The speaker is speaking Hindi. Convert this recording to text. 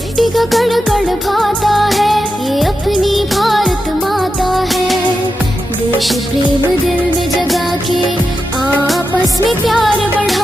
मिट्टी का कण कण भाता है, ये अपनी भारत माता है। देश प्रेम दिल में जगा के आपस में प्यार बढ़ा